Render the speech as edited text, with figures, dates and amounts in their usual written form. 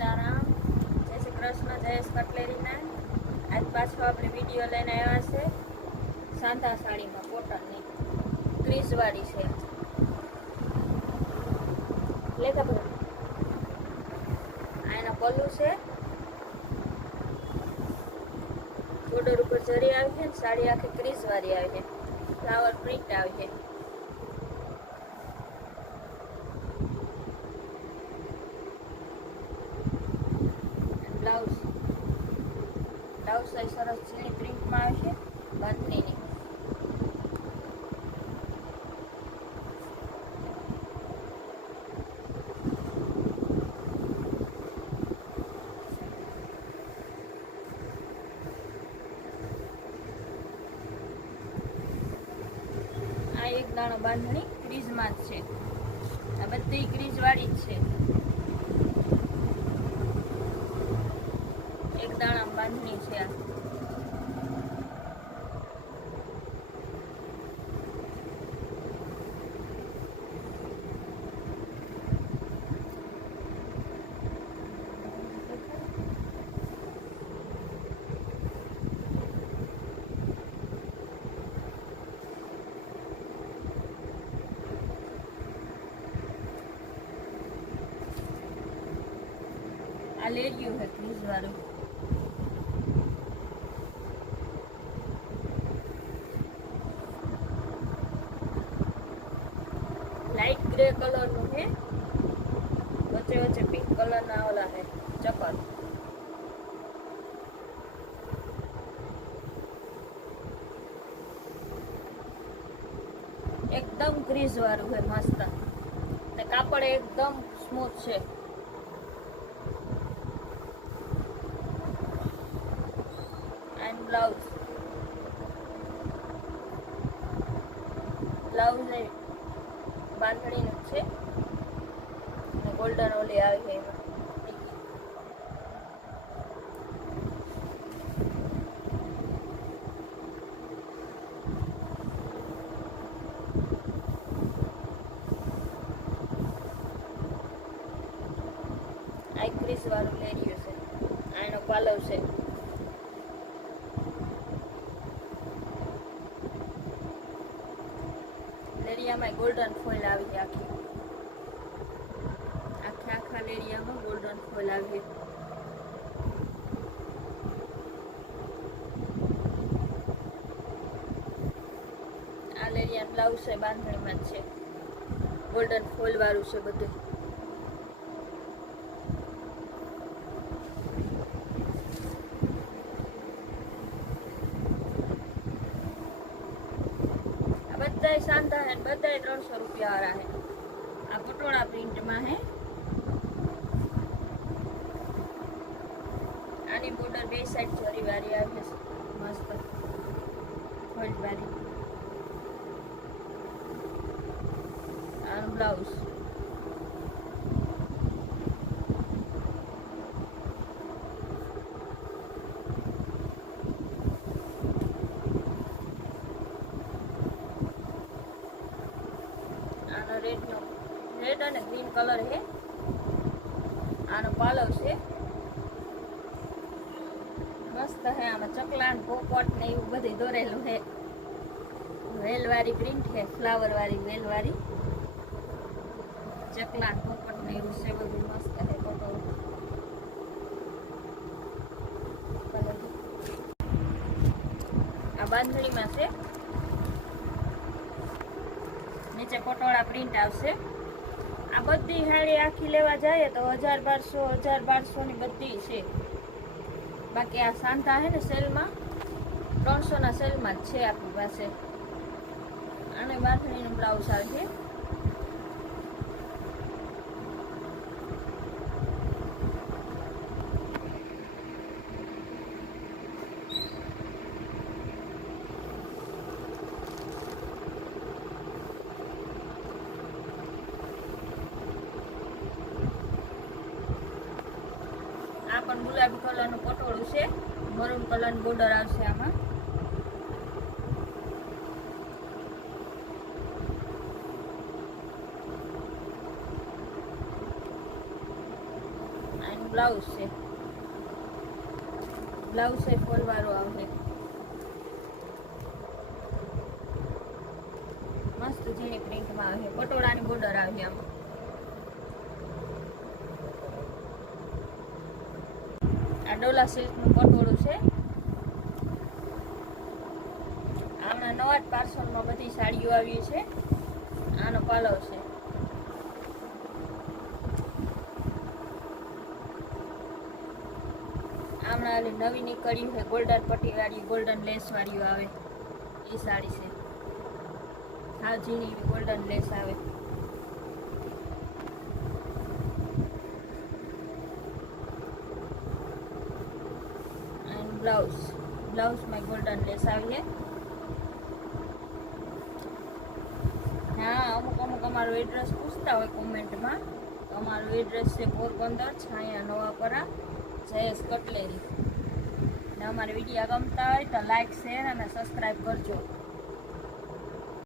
સીતારામ, જય શ્રી કૃષ્ણ, જયેશ કટલેરીના. આજ પાછો આપણે વિડીયો લઈને આવ્યા છે સાંધા સાડીમાં કોટનની ક્રીઝવાળી છે. લેખા ભાઈ આ એના પલ્લુ છે, બોર્ડર ઉપર જરી આવી છે ને સાડી આખી ક્રીઝવાળી આવી છે, ફ્લાવર પ્રિન્ટ આવી છે. બ્લાઉઝ સાઈઝ સરસ ઝીણી પ્રિન્ટમાં આવે છે બાંધણીની. આ એક દાણો બાંધણી ક્રીઝમાં જ છે, આ બધી ક્રીઝવાળી જ છે. એક દાણા બાંધણી છે આ. આ લેરિયું છે ક્રીઝ વાળું. લાઇટ ગ્રે કલર નું છે, વચ્ચે વચ્ચે પિંક કલર ના ઓલા છે ચકર. એકદમ ક્રીઝ વાળું છે મસ્ત, ને કાપડ એકદમ સ્મૂથ છે. બ્લાઉઝ એ બાંધણીનું જ છે, અને ગોલ્ડન ઓલી આવી છે એમાં. આ ક્રીઝ વાળું લેરિયું છે, આ એનો પાલવ છે. લેરિયામાં ગોલ્ડન ફોઇલ આવી છે આખા લેરિયામાં ગોલ્ડન ફોઇલ આવી છે. આ લેરિયા બ્લાઉઝ છે બાંધણીમાં જ છે, ગોલ્ડન ફોઇલ વાળું છે બધું. બધાય સાંધા હે, બધાય 300 રૂપિયા વાળા હે. આ પટોળા પ્રિન્ટમાં હે. આની બોર્ડર બે સાઈડ જરી વાળી આવી છે મસ્ત ફોલ્ડ વાળી. આનું બ્લાઉઝ રેડ અને ગ્રીન કલર છે. આનો પાલવ છે મસ્ત છે, આમાં ચકલા ને પોપટ ને એવું બધું દોરેલું છે. વેલવાળી પ્રિન્ટ છે, ફ્લાવર વાળી વેલવાળી ચકલા ને પોપટ ને એવું છે બધું મસ્ત છે. પટોળું આ બાંધણીમાં છે, નીચે પટોળા પ્રિન્ટ આવશે. આ બધી સાડી આખી લેવા જાય તો 1000-1200 ની બધી છે. બાકી આ સાંધા છે ને સેલમાં 300 ના સેલમાં જ છે આપણી પાસે. આને બાંધણીનું બ્લાઉઝ આવે છે. આ પણ ગુલાબી કલરનું પટોળું છે, મરૂન કલરની બોર્ડર આવશે આમાં. બ્લાઉઝ છે. બ્લાઉઝ છે ફોલ વાળો આવશે. મસ્ત ઝીણી પ્રિન્ટમાં આવે. પટોળાની બોર્ડર આવે આમાં. આ ડોલા સિલ્કનું પટોળું છે. આમાં નવા જ પાર્સલમાં બધી સાડીઓ આવી છે. આનો પાલવ છે. હમણાં નવી નીકળી છે ગોલ્ડન પટ્ટી વાળી, ગોલ્ડન લેસ વાળી આવે એ સાડી છે. હા ઝીણી ગોલ્ડન લેસ આવે. બ્લાઉઝમાં ગોલ્ડન લેસ આવી છે. હા અમુક અમારું એડ્રેસ પૂછતા હોય કોમેન્ટમાં, તો અમારું એડ્રેસ છે પોરબંદર, છાયા નવાપરા, જયેશ કટલેરી. ને અમારી વિડીયો ગમતા હોય તો લાઈક, શેર અને સબસ્ક્રાઈબ કરજો.